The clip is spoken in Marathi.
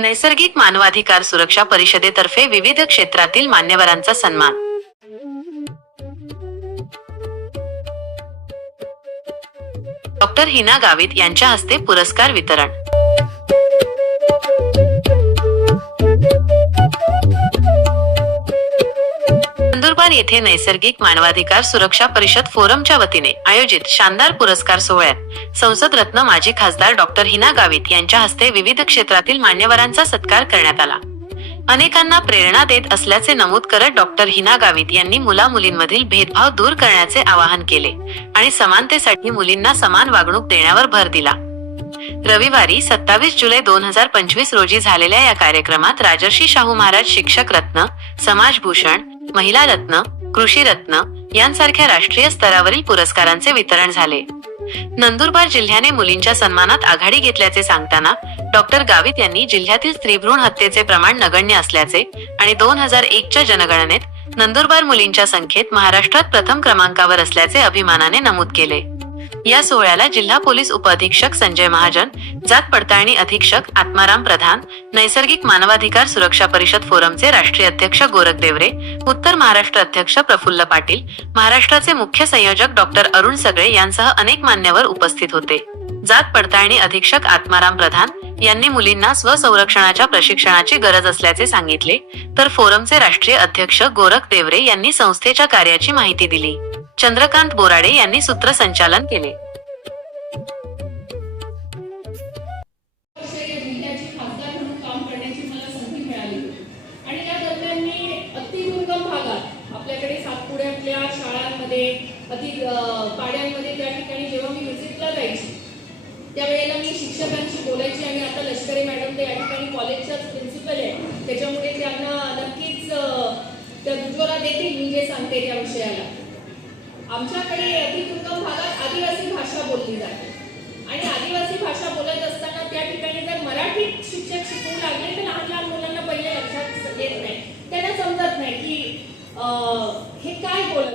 नैसर्गिक मानवाधिकार सुरक्षा परिषदेतर्फे विविध क्षेत्रातील मान्यवरांचा सन्मान. डॉक्टर हिना गावित यांच्या हस्ते पुरस्कार वितरण. येथे नैसर्गिक मानवाधिकार सुरक्षा परिषद फोरमच्या वतीने आयोजित शानदार पुरस्कार सोहळ्यात संसद रत्न माजी खासदार डॉक्टर हिना गावित यांच्या हस्ते विविध क्षेत्रातील मान्यवरांचा सत्कार करण्यात आला. अनेकांना प्रेरणा देत असल्याचे नमूद करत डॉक्टर हिना गावित यांनी मुला मुलींमधील भेदभाव दूर करण्याचे आवाहन केले आणि समानतेसाठी मुलींना समान वागणूक देण्यावर भर दिला. रविवारी सत्तावीस जुलै दोन हजार पंचवीस रोजी झालेल्या या कार्यक्रमात राजर्षी शाहू महाराज शिक्षक रत्न समाजभूषण महिला रत्न कृषी रत्न यांसारख्या राष्ट्रीय स्तरावरील पुरस्कारांचे वितरण झाले. नंदुरबार जिल्ह्याने मुलींच्या सन्मानात आघाडी घेतल्याचे सांगताना डॉक्टर गावित यांनी जिल्ह्यातील स्त्रीभ्रूण हत्येचे प्रमाण नगण्य असल्याचे आणि दोन हजार एकच्या जनगणनेत नंदुरबार मुलींच्या संख्येत महाराष्ट्रात प्रथम क्रमांकावर असल्याचे अभिमानाने नमूद केले. या सोहळ्याला जिल्हा पोलीस उपअधीक्षक संजय महाजन जात पडताळणी अधीक्षक आत्माराम प्रधान नैसर्गिक मानवाधिकार सुरक्षा परिषद फोरमचे राष्ट्रीय अध्यक्ष गोरख देवरे उत्तर महाराष्ट्र अध्यक्ष प्रफुल्ल पाटील महाराष्ट्राचे मुख्य संयोजक डॉक्टर अरुण सगळे यांसह अनेक मान्यवर उपस्थित होते. जात पडताळणी अधीक्षक आत्माराम प्रधान यांनी मुलींना स्वसंरक्षणाच्या प्रशिक्षणाची गरज असल्याचे सांगितले तर फोरमचे राष्ट्रीय अध्यक्ष गोरख देवरे यांनी संस्थेच्या कार्याची माहिती दिली. चंद्रकांत बोराडे यांनी सूत्रसंचालन केले. काम करण्याची मला संधी मिळाली आणि या दरम्यान भागात आपल्याकडे सातपुड्यातल्या शाळांमध्ये अति पाड्यांमध्ये त्या ठिकाणी जेव्हा मी व्हिजिटला जायची त्यावेळेला मी शिक्षकांशी बोलायची आणि आता लष्करी मॅडम ते या ठिकाणी कॉलेजच्याच प्रिन्सिपल आहे त्याच्यामुळे त्यांना नक्कीच त्या दुजोरा देतील मी जे सांगते त्या विषयाला. आमच्याकडे अधिकृतम भागात आदिवासी भाषा बोलली जाते. आणि आदिवासी भाषा बोलत असताना त्या ठिकाणी जर मराठी शिक्षक शिकवू लागले तर लहान लहान मुलांना पहिले लक्षात येत नाही. त्यांना समजत नाही की हे काय बोलत